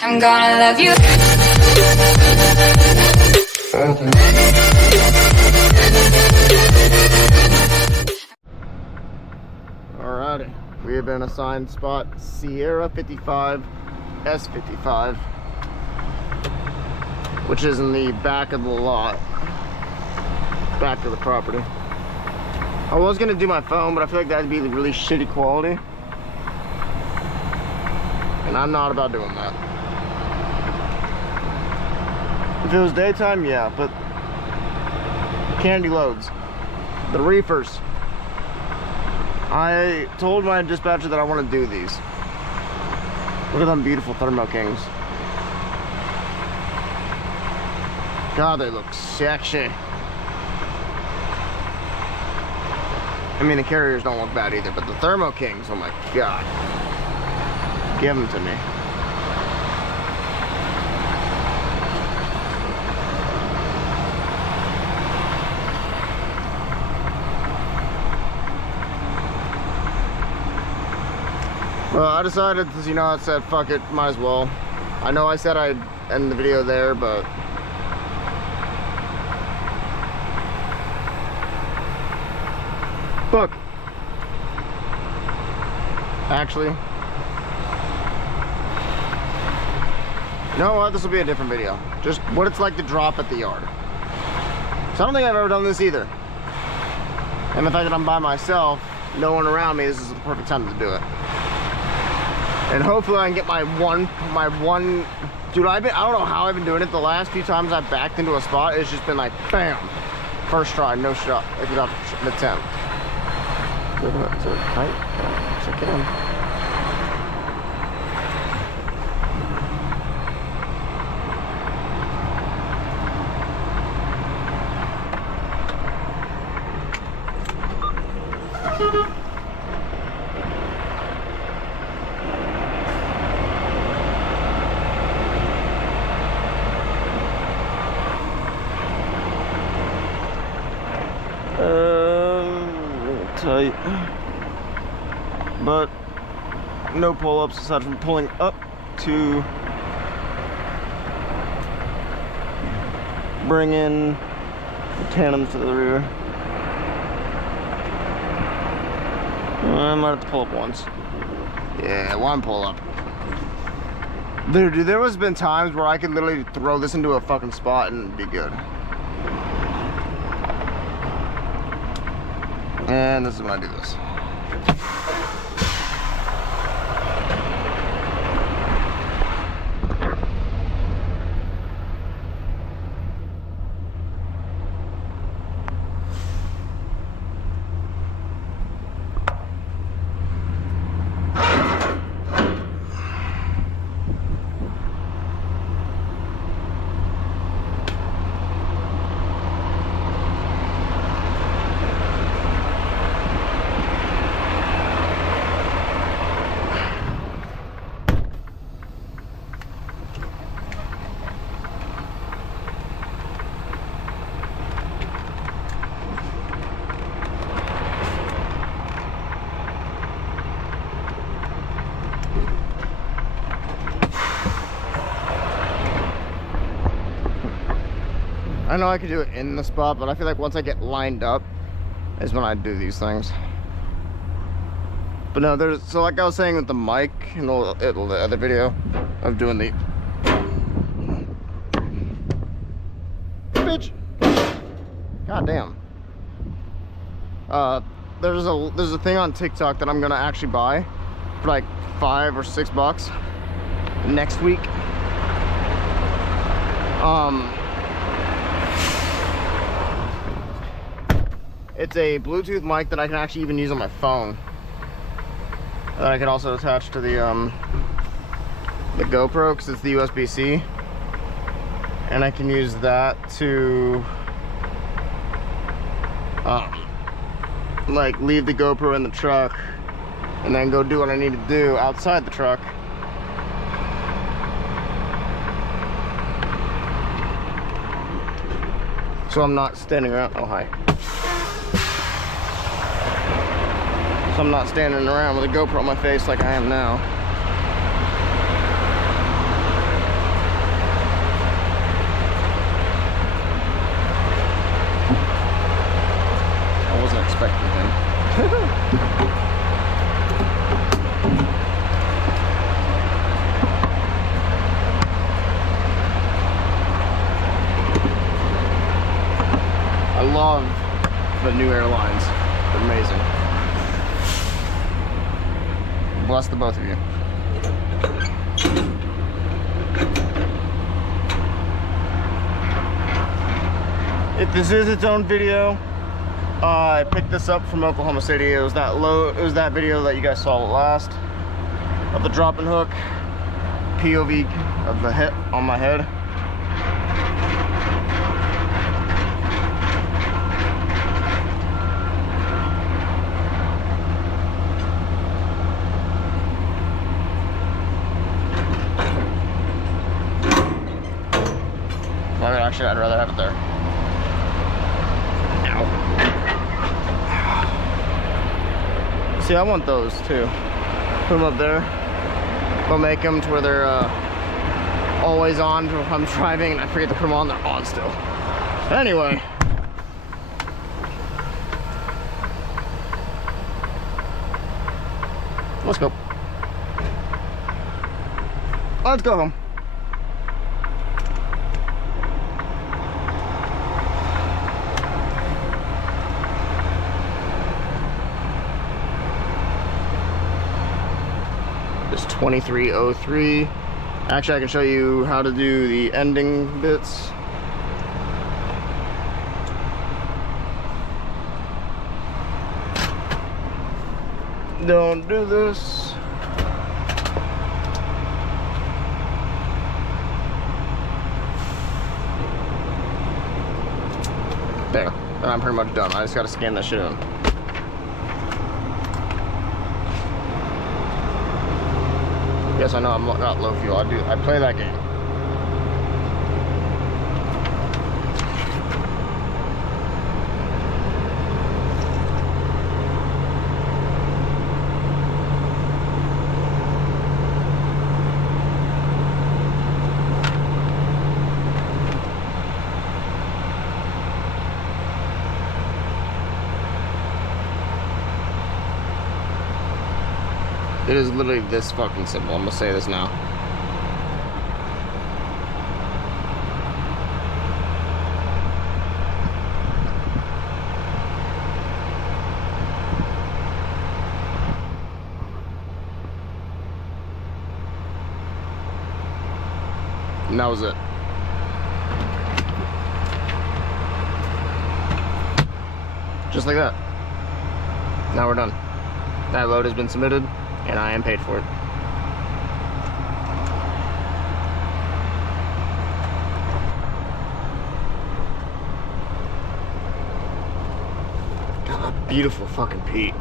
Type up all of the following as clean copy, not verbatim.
I'm gonna love you. Alrighty, we have been assigned spot Sierra 55 S55, which is in the back of the lot, back of the property. I was gonna do my phone, but I feel like that'd be really shitty quality, and I'm not about doing that. If it was daytime, yeah, but candy loads, the reefers. I told my dispatcher that I want to do these. Look at them beautiful Thermo Kings. God, they look sexy. I mean, the carriers don't look bad either, but the Thermo Kings, oh my God. Give them to me. Well, I decided, you know, I said, fuck it, might as well. I know I said I'd end the video there, but look. Actually, you know what? This will be a different video. Just what it's like to drop at the yard. So I don't think I've ever done this either. And the fact that I'm by myself, no one around me, this is the perfect time to do it. And hopefully I can get my one, dude, I don't know how I've been doing it. The last few times I've backed into a spot, it's just been like, bam, first try, no shot, if you got an attempt. Is it tight? Check it in. Tight, but no pull-ups aside from pulling up to bring in the tandems to the rear. I might have to pull up once. Yeah, one pull-up. Dude, there has been times where I could literally throw this into a fucking spot and be good. And this is when I do this. I know I could do it in the spot, but I feel like once I get lined up is when I do these things. But no, there's, so like I was saying with the mic in the other video of doing the bitch. God damn. There's a thing on TikTok that I'm gonna actually buy for like $5 or $6 next week. It's a Bluetooth mic that I can actually even use on my phone. That I can also attach to the GoPro because it's the USB-C, and I can use that to like leave the GoPro in the truck and then go do what I need to do outside the truck. So I'm not standing around. Oh, hi. So I'm not standing around with a GoPro on my face like I am now. love the new airlines. They're amazing. Bless the both of you. If this is its own video, I picked this up from Oklahoma City. It was that video that you guys saw last of the drop and hook POV of the hit on my head. Actually, I'd rather have it there. Ow. See, I want those too. Put them up there. They'll make them to where they're always on if I'm driving and I forget to put them on, they're on still. Anyway. Let's go. Let's go home. It's 2303. Actually, I can show you how to do the ending bits. Don't do this. There. And I'm pretty much done. I just gotta scan that shit in. Yes, I know I'm not low fuel. I play that game. It is literally this fucking simple. I'm gonna say this now. And that was it. Just like that. Now we're done. That load has been submitted. And I am paid for it. God, beautiful fucking Pete.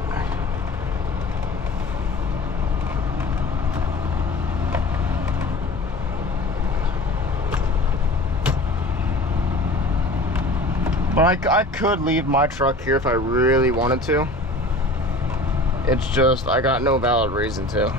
But I could leave my truck here if I really wanted to. It's just, I got no valid reason to.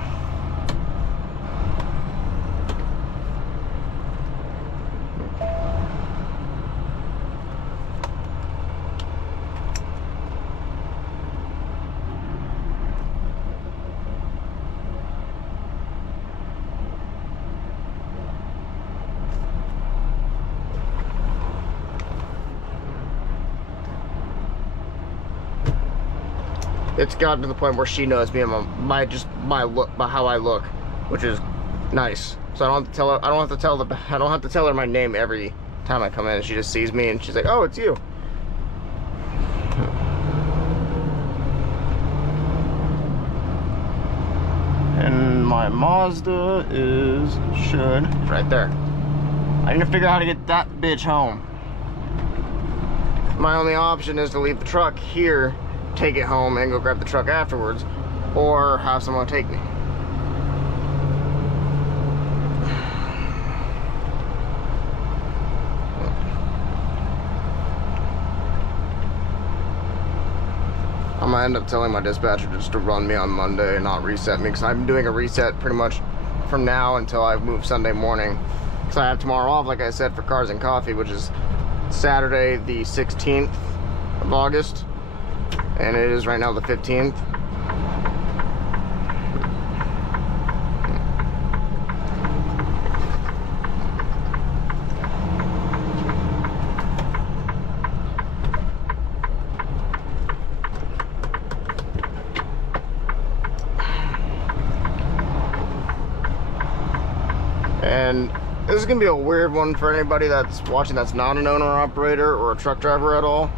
It's gotten to the point where she knows me and my look, by how I look, which is nice. So I don't have to tell her. I don't have to tell her my name every time I come in. She just sees me and she's like, "Oh, it's you." And my Mazda should right there. I need to figure out how to get that bitch home. My only option is to leave the truck here, take it home and go grab the truck afterwards, or have someone take me. I'm gonna end up telling my dispatcher just to run me on Monday and not reset me, because I'm doing a reset pretty much from now until I move Sunday morning, because I have tomorrow off, like I said, for Cars and Coffee, which is Saturday the 16th of August. And it is right now the 15th. And this is gonna be a weird one for anybody that's watching that's not an owner operator or a truck driver at all.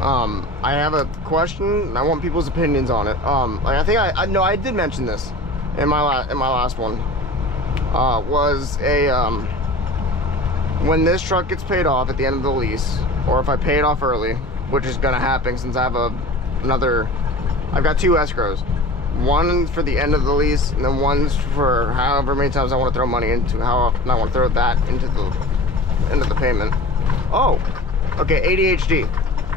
I have a question and I want people's opinions on it. Like I think I did mention this in my last one. Was when this truck gets paid off at the end of the lease, or if I pay it off early, which is gonna happen since I have I've got 2 escrows. One for the end of the lease, and then one's for however many times I want to throw money into, how often I want to throw that into the payment. Oh, okay, ADHD.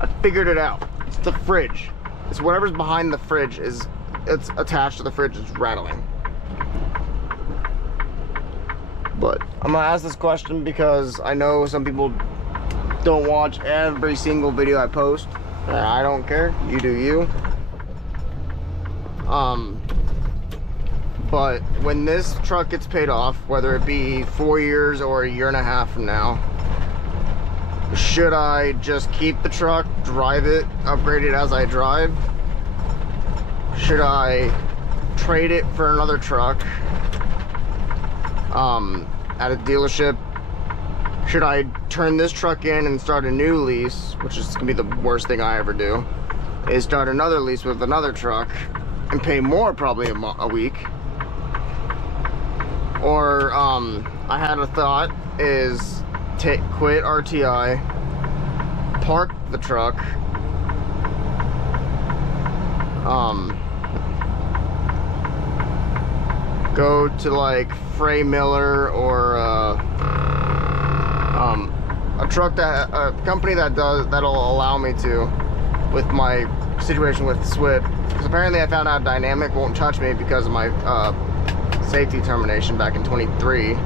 I figured it out. It's the fridge. It's whatever's behind the fridge it's attached to the fridge. It's rattling. But I'm gonna ask this question because I know some people don't watch every single video I post. I don't care. You do you. But when this truck gets paid off, whether it be 4 years or a year and a half from now, should I just keep the truck, drive it, upgrade it as I drive? Should I trade it for another truck at a dealership? Should I turn this truck in and start a new lease, which is gonna be the worst thing I ever do, is start another lease with another truck and pay more probably a week? Or I had a thought is quit RTI, park the truck, go to like Frey Miller or a company that'll allow me to, with my situation with Swift, because apparently I found out Dynamic won't touch me because of my safety termination back in 23.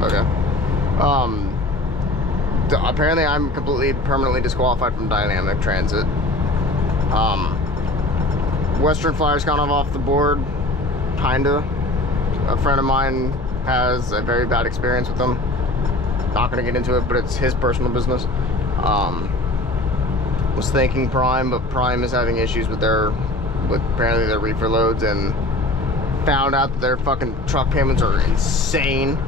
Okay. Apparently I'm completely permanently disqualified from Dynamic Transit. Western Flyer's kind of off the board, kinda. A friend of mine has a very bad experience with them. Not gonna get into it, but it's his personal business. Was thinking Prime, but Prime is having issues with apparently their reefer loads, and found out that their fucking truck payments are insane.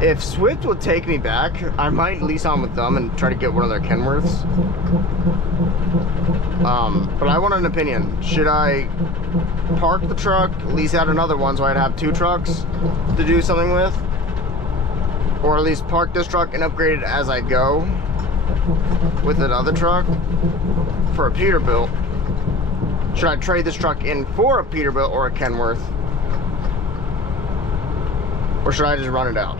If Swift would take me back, I might lease on with them and try to get one of their Kenworths. But I want an opinion. Should I park the truck, lease out another one so I'd have 2 trucks to do something with? Or at least park this truck and upgrade it as I go with another truck for a Peterbilt? Should I trade this truck in for a Peterbilt or a Kenworth? Or should I just run it out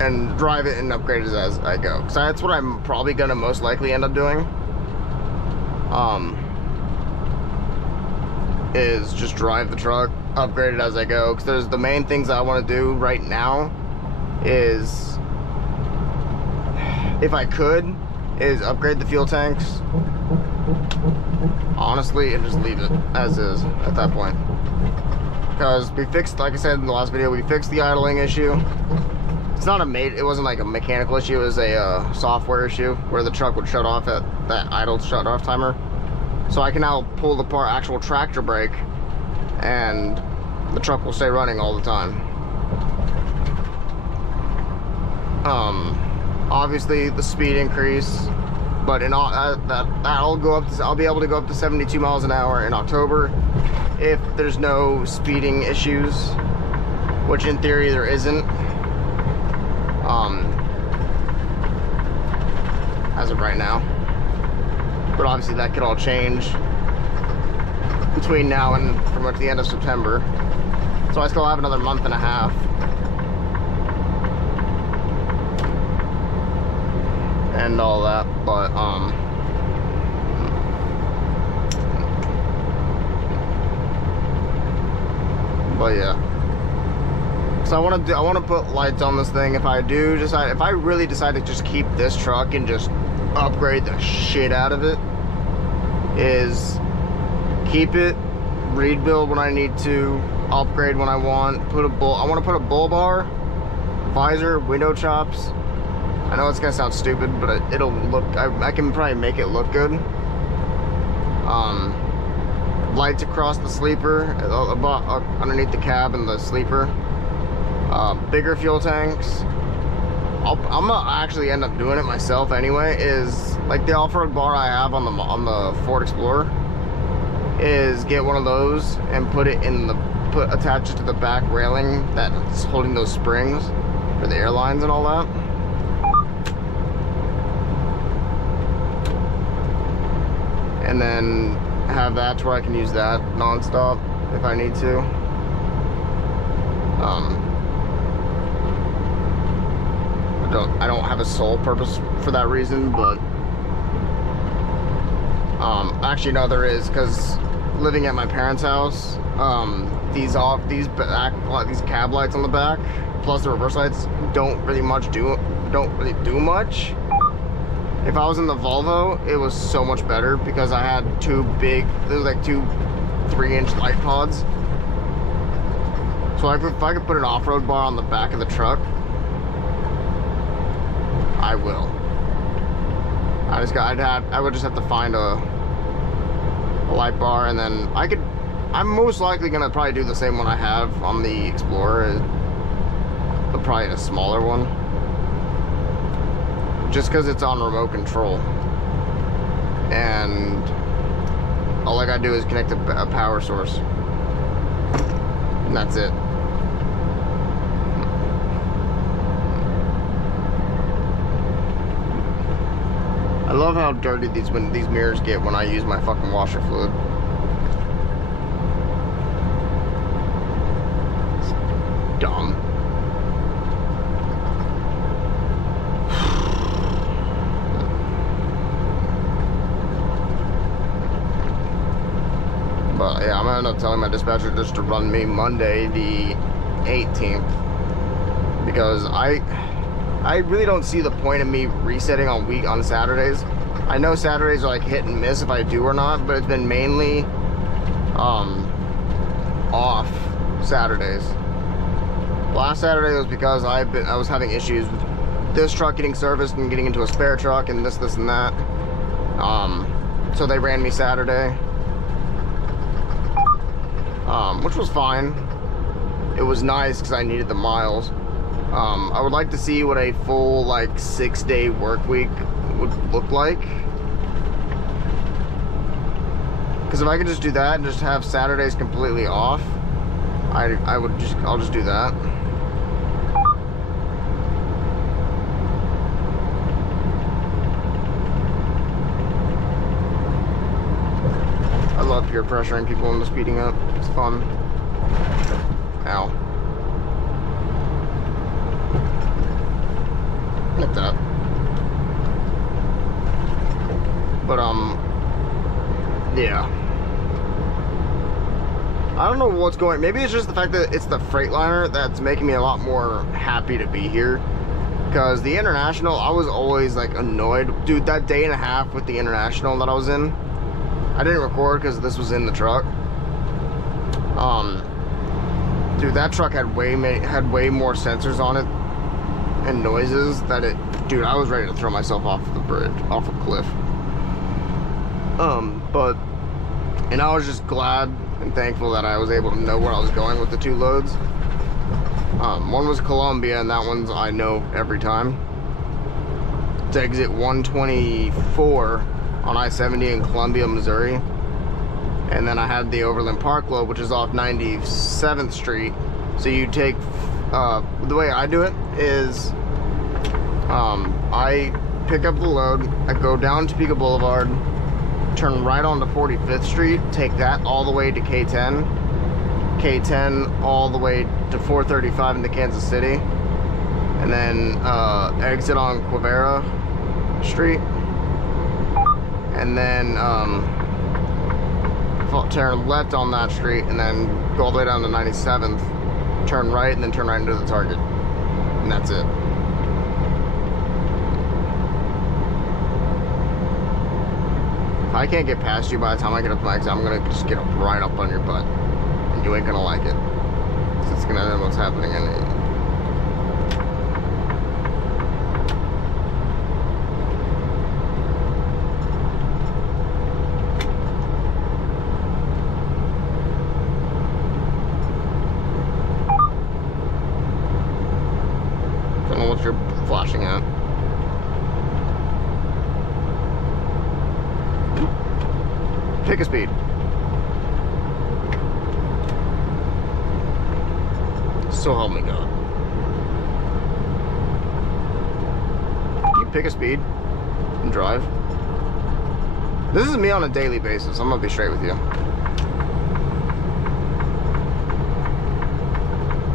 and drive it and upgrade it as I go? Because that's what I'm probably gonna most likely end up doing. Is just drive the truck, upgrade it as I go. Because there's the main things I want to do right now is, if I could, is upgrade the fuel tanks, honestly, and just leave it as is at that point. Because we fixed, like I said in the last video, we fixed the idling issue. It's not it wasn't like a mechanical issue, it was a software issue where the truck would shut off at that idle shut off timer. So I can now pull the actual tractor brake and the truck will stay running all the time. Obviously the speed increase, but in all that'll go up to, I'll be able to go up to 72 miles an hour in October if there's no speeding issues, which in theory there isn't. As of right now, but obviously that could all change between now and pretty much the end of September, so I still have another month and a half. And all that, but yeah. So I want to put lights on this thing. If I really decide to just keep this truck and just upgrade the shit out of it, is keep it, rebuild when I need to, upgrade when I want. I want to put a bull bar, visor, window chops. I know it's gonna sound stupid, but it'll look, I can probably make it look good. Lights across the sleeper, underneath the cab and the sleeper. Bigger fuel tanks. I'm gonna actually end up doing it myself anyway. Is like the off-road bar I have on the Ford Explorer. Is get one of those and put it in attach it to the back railing that's holding those springs for the airlines and all that. And then have that to where I can use that non-stop if I need to. I don't have a sole purpose for that reason, but actually no, there is, because living at my parents' house, these cab lights on the back plus the reverse lights don't really do much. If I was in the Volvo, it was so much better because I had two 3-inch light pods. So if I could put an off-road bar on the back of the truck, I will. I would just have to find a light bar, and then I'm most likely gonna probably do the same one I have on the Explorer, but probably a smaller one. Just because it's on remote control, and all I gotta do is connect a power source, and that's it. I love how dirty these mirrors get when I use my fucking washer fluid. It's dumb. But yeah, I'm gonna end up telling my dispatcher just to run me Monday the 18th, because I really don't see the point of me resetting on Saturdays. I know Saturdays are like hit and miss if I do or not, but it's been mainly off Saturdays. Last Saturday was because I was having issues with this truck getting serviced and getting into a spare truck and this and that. So they ran me Saturday, which was fine. It was nice because I needed the miles. I would like to see what a full like 6-day work week would look like, because if I could just do that and just have Saturdays completely off, I'll just do that. I love peer pressuring people into speeding up. It's fun. Ow. Like that. But yeah, I don't know what's going. Maybe it's just the fact that it's the Freightliner that's making me a lot more happy to be here, because the International, I was always like annoyed, dude. That day and a half with the International that I was in, I didn't record because this was in the truck. Dude, that truck had way more sensors on it and noises that dude, I was ready to throw myself off the bridge, off a cliff. And I was just glad and thankful that I was able to know where I was going with the two loads. One was Columbia, and that one's I know every time. To exit 124 on I-70 in Columbia, Missouri. And then I had the Overland Park load, which is off 97th Street. So you take, the way I do it is, I pick up the load, I go down Topeka Boulevard, turn right onto 45th Street, take that all the way to K10, K10 all the way to 435 into Kansas City, and then exit on Quivira Street, and then turn left on that street, and then go all the way down to 97th, turn right, and then turn right into the Target, and that's it. If I can't get past you by the time I get up to my exit, I'm gonna just get right up on your butt, and you ain't gonna like it. It's gonna know what's happening in it. Pick a speed. So help me God. You pick a speed and drive. This is me on a daily basis. I'm gonna be straight with you.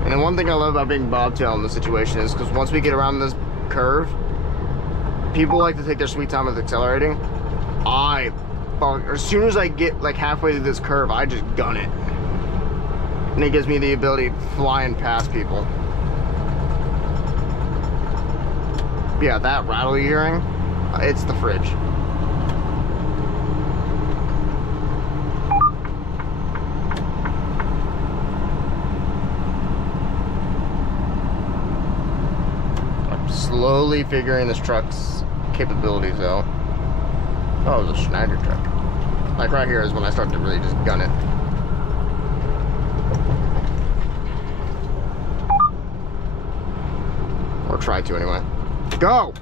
And the one thing I love about being bobtail in this situation is because once we get around this curve, people like to take their sweet time with accelerating. As soon as I get like halfway through this curve, I just gun it. And it gives me the ability to fly and pass people. Yeah, that rattle you're hearing, it's the fridge. Slowly figuring this truck's capabilities out. Oh, it was a Schneider truck. Like right here is when I start to really just gun it. Or try to anyway. Go!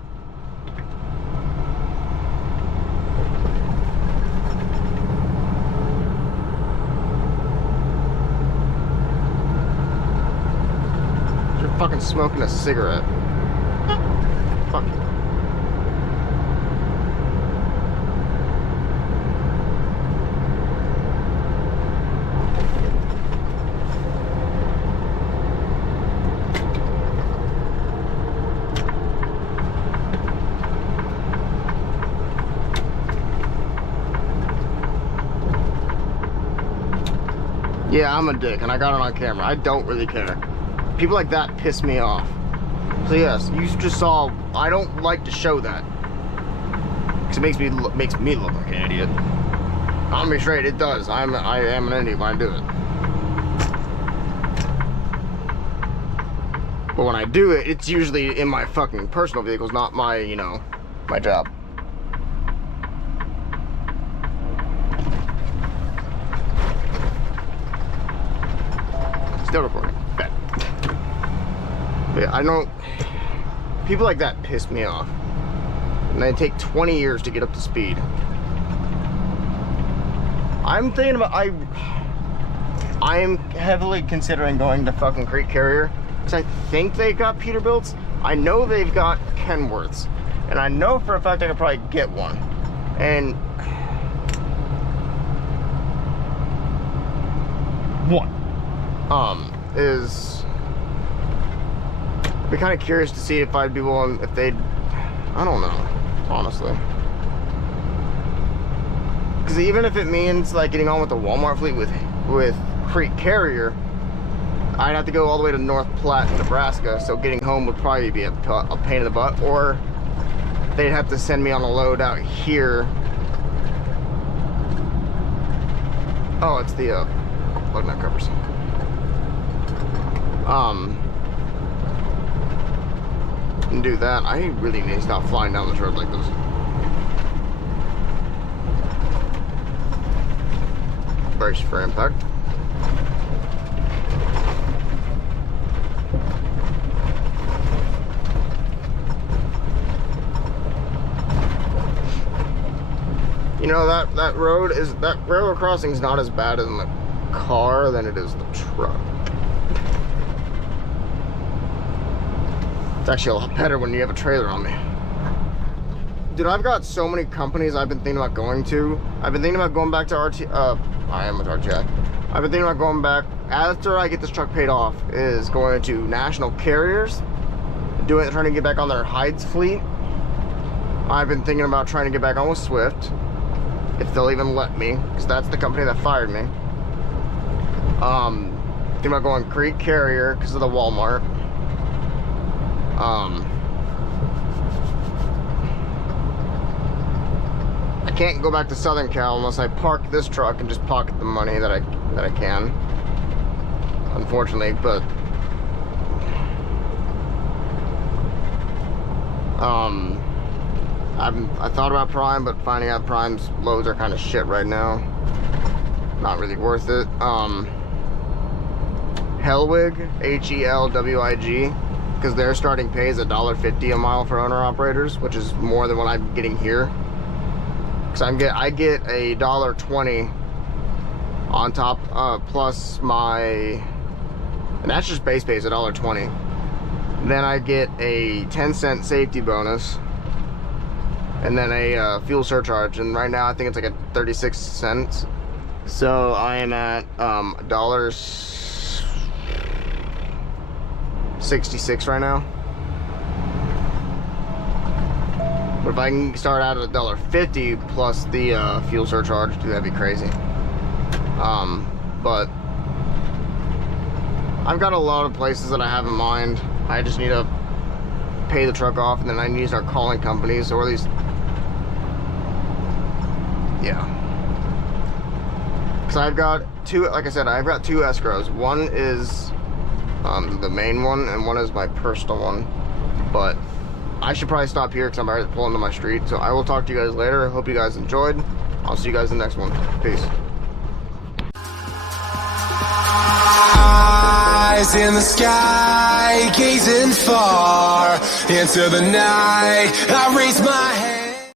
You're fucking smoking a cigarette. Fuck you. Yeah, I'm a dick, and I got it on camera. I don't really care. People like that piss me off. So yes, you just saw, I don't like to show that. Because it makes me look like an idiot. I'm gonna be straight, it does. I am an idiot when I do it. But when I do it, it's usually in my fucking personal vehicles, not my, you know, my job. Still recording. Bet. Yeah, I don't. People like that piss me off. And they take 20 years to get up to speed. I'm thinking about. I am heavily considering going to fucking Crate Carrier because I think they got Peterbilts. I know they've got Kenworths, and I know for a fact I could probably get one. And one. Is I'd be kind of curious to see if I'd be willing, if they'd, I don't know, honestly. Because even if it means like getting on with the Walmart fleet with Crate Carrier, I'd have to go all the way to North Platte, Nebraska, so getting home would probably be a pain in the butt, or they'd have to send me on a load out here. Oh, it's the lug nut covers. And do that. I really need to stop flying down this road like this. Brace for impact. You know, that railroad crossing is not as bad in the car than it is the truck. It's actually a lot better when you have a trailer on me. Dude, I've got so many companies I've been thinking about going to. I've been thinking about going back to I am with RTI. I've been thinking about going back, after I get this truck paid off, is going to national carriers, trying to get back on their Hides fleet. I've been thinking about trying to get back on with Swift, if they'll even let me, because that's the company that fired me. Thinking about going Crate Carrier because of the Walmart. I can't go back to Southern Cal unless I park this truck and just pocket the money that I can, unfortunately. But I thought about Prime, but finding out Prime's loads are kind of shit right now. Not really worth it. Helwig, Helwig, because their starting pay is $1.50 a mile for owner operators, which is more than what I'm getting here. Cause I get a $1.20 on top, plus my, and that's just base pays, $1.20. Then I get a 10-cent safety bonus, and then a fuel surcharge. And right now I think it's like a 36 cents. So I am at $1.66 right now. But if I can start out at $1.50 plus the fuel surcharge, dude, that'd be crazy. But I've got a lot of places that I have in mind. I just need to pay the truck off, and then I need to start calling companies, or at least, yeah. Because I've got two, like I said, I've got two escrows. One is the main one, and one is my personal one. But I should probably stop here because I'm about to pull into my street. So I will talk to you guys later. Hope you guys enjoyed. I'll see you guys in the next one. Peace. Eyes in the sky, gazing far into the night. I raise my head.